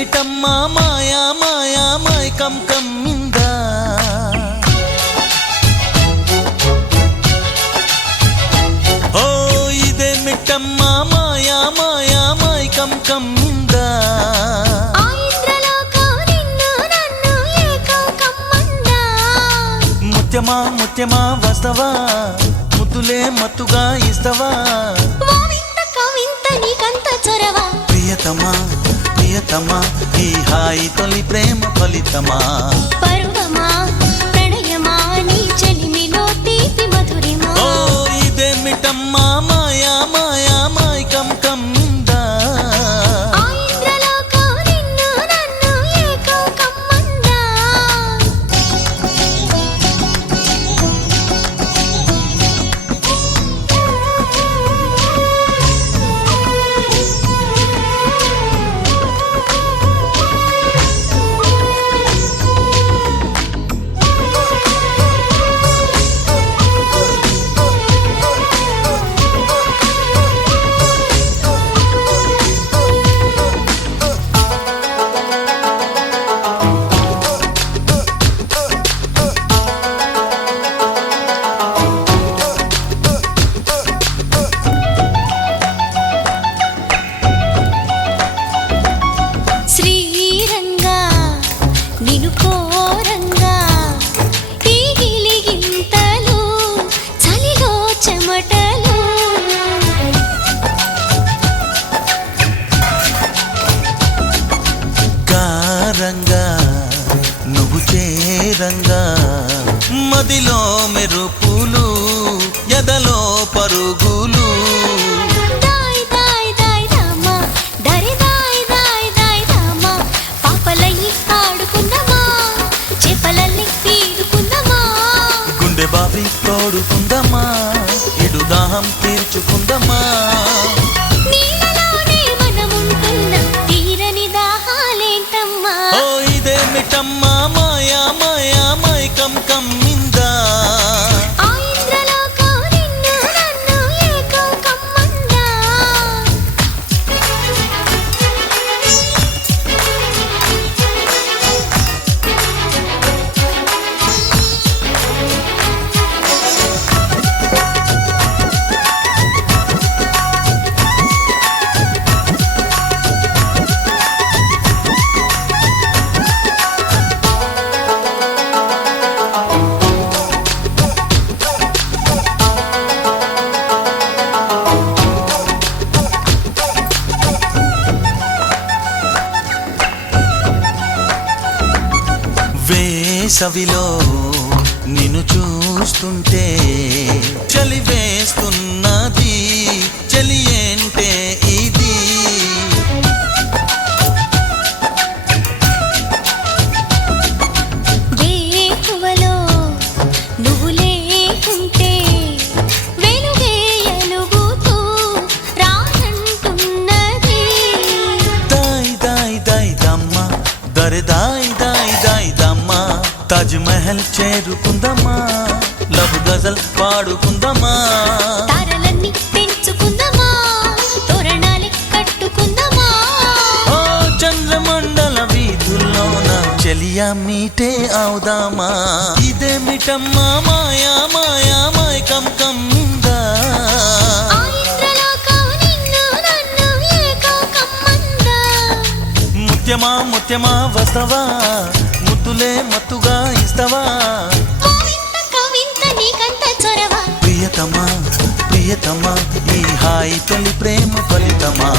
ఇదేమిటమ్మా మాయా మాయా మైకం కమ్మిందా ఓ ఇదేమిటమ్మా మాయా మాయా మైకం కమ్మిందా ముత్యమా ముత్యమా వస్తవా ముద్దులే మత్తుగా ఇస్తవా ప్రియతమా ప్రియతమా ఈ హాయి తొలి ప్రేమ ఫలితమా పరువమా ప్రణయమా నీ చెలిమిలో తీపి మధురిమా ఓ ఇదేమిటమ్మా మాయా మాయా మైకం కమ్మిందా నువ్వు చేరంగా మదిలో మెరుపులు ఎదలో పరుగులు గుండె బావి తోడుకుందమ్మా ఇడు దాహం తీర్చుకుందమ్మా ఇదేమిటమ్మా మాయా మాయా మైకం కమ్మిందా వేసవిలో నిన్ను చూస్తుంటే చలి వేస్తున్నది చలి ఏంటే ఇది వేకువలో నువ్వు లేకుంటే వెలుగే ఎలుగుతూ రానంటున్నది దాయ్ దాయ్ దాయ్ దమ్మ దరి దాయ్ దాయ్ దాయ్ దమ్మ తాజ్ మహల్ చేరుకుందమ్మా లవ్ గజల్ పాడుకుందమ్మా తారలన్నీ పెంచుకుందమా తోరణాలే కట్టుకుందమా ఓ చంద్రమండల వీధుల్లోన చెలియా మీటే అవుదామా ఇదేమిటమ్మా మాయా మాయా మైకం కమ్మిందా ముత్యమా ముత్యమా వస్తవా ముద్దులే మత్తుగా ఇస్తవా ప్రియతమా ప్రియతమా ఈ హాయి తొలి ప్రేమ ఫలితమా